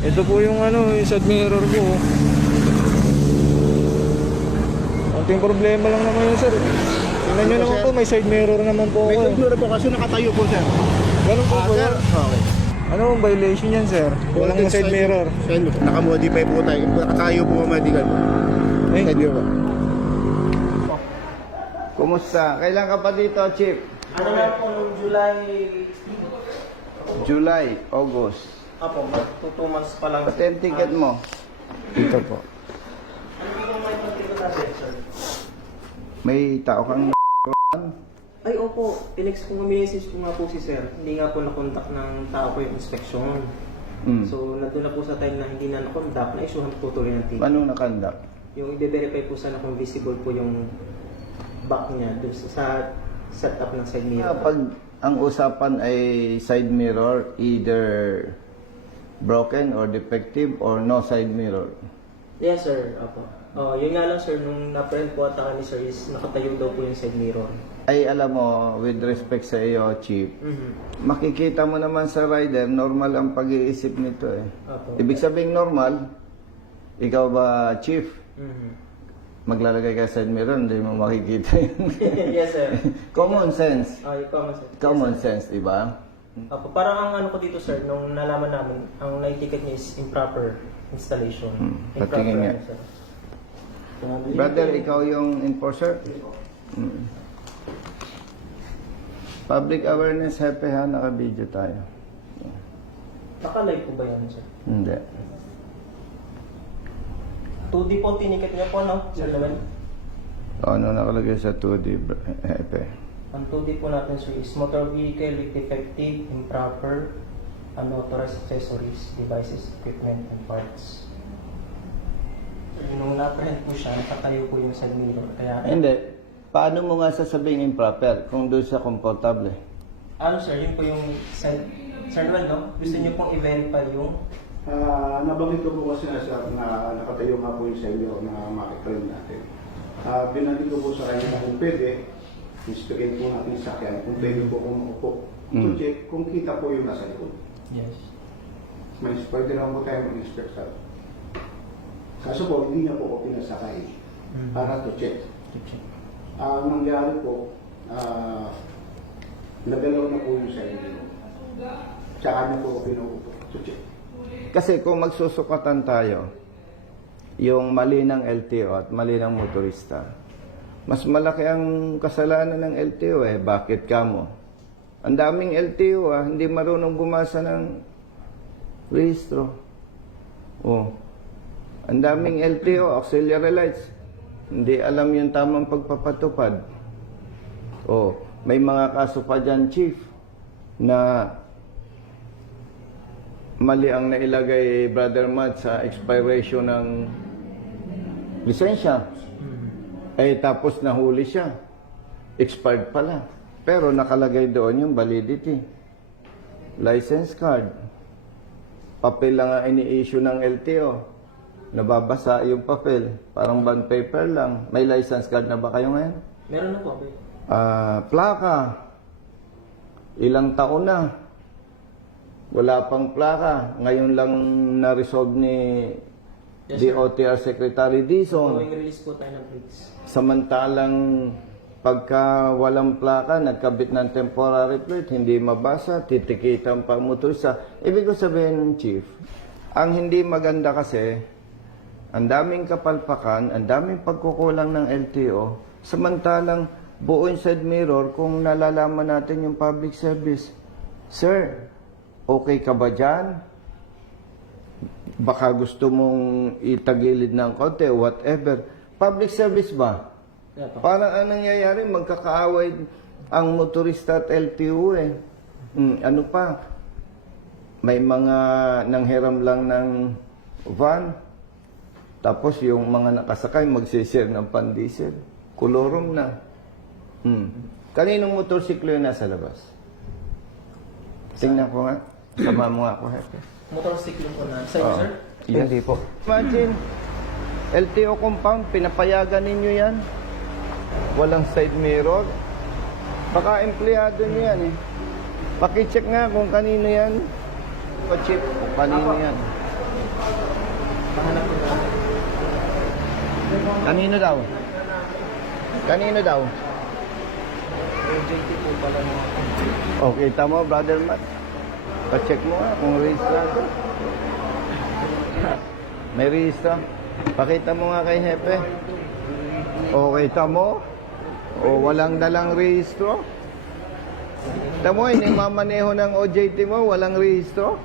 Ito po yung ano, yung side mirror ko. Konting problema lang naman yun, sir. Tingnan nyo naman po, may side mirror naman po May ako. side mirror po kasi nakatayo po, sir. Ganun po po Sir. yan. Okay. Ano ang violation yan, sir? Walang side mirror. Side mirror. Nakamodify po tayo. Nakatayo po medical po. Eh, Side mirror po. Kumusta? Kailan ka pa dito, Chief? Ano na po nung July, July, August. apo, mag 2 months pa lang. Pati ang ticket mo. dito po. Ano po may pagtiko natin, sir? May tao kang Ay, opo. Tinext ko, message ko nga po si sir. Hindi nga po nakontak ng tao ko yung inspection. So, nandun na po sa time na hindi na nakontak, na-issuehan po tuloy ng ticket. Anong nakandak? Yung i-verify po sana kung visible po yung back niya dun sa setup ng side mirror. Pag ang usapan ay side mirror, either broken or defective or no side mirror. Yes, sir. Apo. Yun nga lang, sir, nung na-print po ata ni sir is nakatayo daw po yung side mirror. Ay alam mo, with respect sa iyo, Chief, makikita mo naman sa rider, normal ang pag-iisip nito eh. Apo. Ibig sabihin normal, ikaw ba, Chief, maglalagay ka sa side mirror, hindi mo makikita yun. Yes, sir. Common sense. Yung common sense. Common sense, di ba? Apo, parang ang ano ko dito, sir, nung nalaman namin, ang nai-ticket niya is improper installation. Patingin nga. Ano, sir. Brother, ikaw yung enforcer? Public awareness, happy ha, naka-video tayo. Naka-live po ba yan, sir? Hindi. 2D po tiniket niya po, no? Sir naman. Ano nakalagay sa 2D, happy? Ang 2D po natin, sir, is motor vehicle with defective, improper, unauthorized accessories, devices, equipment, and parts. Nung na-print po siya, nakatayo po yung side mirror. Kaya, Hindi. Paano mo nga sasabihin improper kung doon sa komportable? ano, sir, yun po yung side. Sir Noel, no? Gusto niyo pong i-verify yung Nabanggit ko po kasi na nakatayo nga po yung side mirror na makikita natin. Binanggit ko po sa kanya na kung pwede, inspectin po natin sa sakyan, kung pwede po kung maupo. To check kung kita po yung nasa likod. Yes. Pwede lang po tayo mag-inspect sa kaso po, hindi niya po ako pinasakay para to check. Ang nangyari po, nagalaw na po yung side mirror. Tsaka niya po ako pinuupo to check. Kasi kung magsusukatan tayo, yung mali ng LTO at mali ng motorista, mas malaki ang kasalanan ng LTO eh. Bakit ka mo? Ang daming LTO hindi marunong bumasa ng rehistro. Ang daming LTO, auxiliary lights. Hindi alam yung tamang pagpapatupad. May mga kaso pa dyan, Chief, na mali ang nailagay Brother Matt sa expiration ng lisensya. Tapos nahuli siya. Expired pala. Pero nakalagay doon yung validity. License card. Papel lang ang ini-issue ng LTO. Nababasa yung papel. Parang bond paper lang. May license card na ba kayo ngayon? Meron na po, okay. Plaka. Ilang taon na. Wala pang plaka. Ngayon lang na-resolve ni Yes, sir. DOTR Secretary Dizon. Going release po tayo ng plates. Samantalang pagka walang plaka, nagkabit ng temporary plate, hindi mabasa, titikitan pa ang motorista. Ibig ko sabihin, Chief, ang hindi maganda kasi, ang daming kapalpakan, ang daming pagkukulang ng LTO, samantalang buo yung side mirror kung nalalaman natin yung public service. Sir, okay ka ba dyan? Baka gusto mong itagilid ng konti, whatever. Public service ba? Parang ang nangyayari, magkakaaway ang motorista at LTO eh. Ano pa? May mga nanghiram lang ng van. Tapos yung mga nakasakay magsishare ng pan-diesel. Kulorom na. Kaninong motorsiklo yung nasa labas? Tingnan ko nga. Sama mo nga ako, Hepe. Motorcycle po na. Sa'yo, sir? Hindi po. Imagine, LTO compound, pinapayagan ninyo yan. Walang side mirror. Baka empleyado nyo yan eh. Pakicheck nga kung kanino yan. O chip, kung kanino yan. Pahanap po natin. Kanino daw? Kanino daw? OJT po pala mga Okay, tama brother Matt. Pa-check mo nga kung rehistrado. May rehistro. Pakita mo nga kay Hepe. Okay, tamo. O walang dalang rehistro. Tamo, hindi mamaneho ng OJT mo, walang rehistro.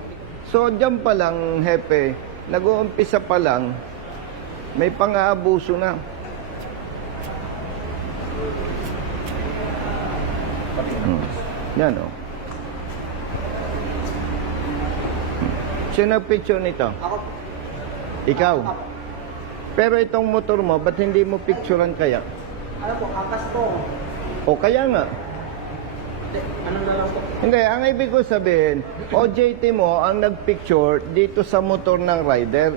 So, dyan pa lang, Hepe, nag-uumpisa pa lang, may pang-aabuso na. Yan, o. Sino nag-picture nito? Ako. Ikaw. Pero itong motor mo, ba't hindi mo picturean kaya? Ano po, angkas po. O kaya nga. Ano na lang po? Hindi, ang ibig ko sabihin, OJT mo ang nagpicture dito sa motor ng rider.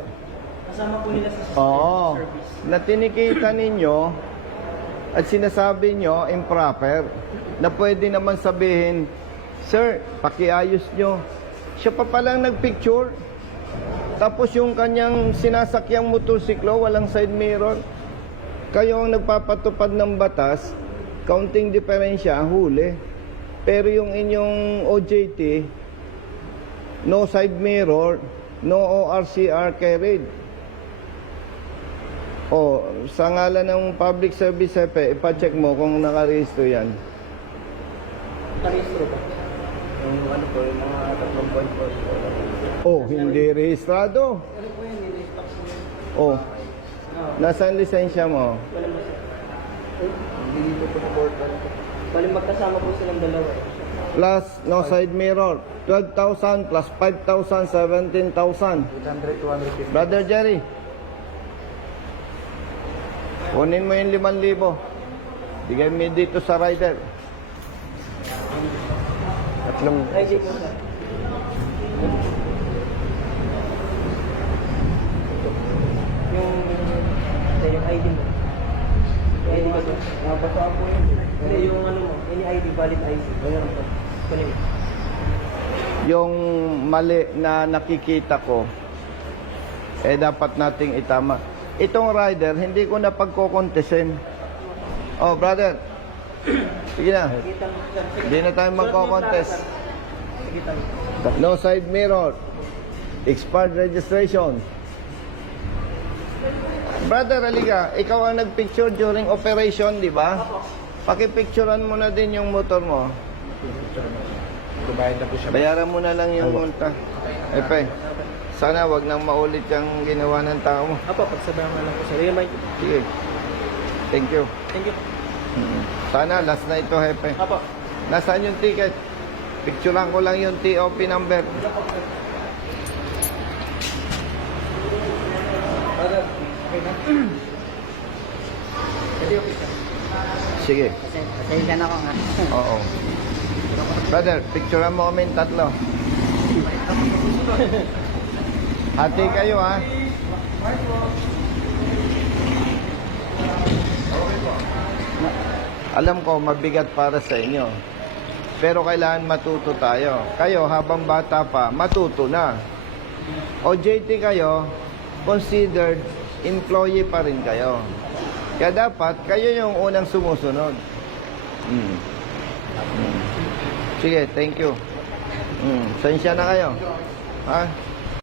Kasama po nila sa Oo. service. Na tinikita ninyo at sinasabi nyo improper na pwede naman sabihin, Sir, pakiayos nyo. Siya pa palang nagpicture. Tapos yung kanyang sinasakyang motorsiklo, walang side mirror. Kayo ang nagpapatupad ng batas, kaunting diferensya, huli. Pero yung inyong OJT, no side mirror, no ORCR carried. O, sa ngalan ng public service, ipacheck mo kung nakarehistro yan. Parehistro ba? Yung ano po, yung mga tatlong point po. Oh, hindi rehistrado. Ano po yun, nilistock po yun. Oh, nasaan lisensya mo? Wala mo siya. Hindi dito po sa board. Bali magkasama po silang dalawa eh. Plus, no side mirror. 12,000 plus 5,000, 17,000. 800, 250. Brother Jerry, kunin mo yung 5,000. Bigay mo dito sa rider. Tatlong... ID po sir. Yung ID mo. Yung ID ko sir. Nakapasaan po yun. Hindi, yung ano mo. Any ID, valid ID. Mayroon po. Kunin mo. Yung mali na nakikita ko, dapat nating itama. Itong rider, hindi ko na pagkokontesin. Oh, brother. Sige na. Kita mo sir. Sige. Hindi na tayo magkocontest. Sige tayo. No side mirror. Expired registration. Brother, aliga, ikaw ang nagpicture during operation, di ba? Pakipicturean mo na din yung motor mo. Kumain na po siya. Bayaran mo na lang yung multa. Epe, sana wag nang maulit yung ginawa ng tao mo. Apo, pagsabahan lang po sir. Remind. Sige. Thank you. Thank you. Sana last na ito, Hepe. Apo. Nasaan yung ticket? Picturean ko lang yung TOP number. Brother, okay na? Pwede okay sir. Sige. Pasensya na ako nga. Oo. Brother, picturean mo kami yung tatlo. Hati kayo, ha? Alam ko, mabigat para sa inyo. Pero kailangan matuto tayo. Kayo, habang bata pa, matuto na. OJT kayo, considered employee pa rin kayo. Kaya dapat, kayo yung unang sumusunod. Sige, thank you. Sensya na kayo. Ha?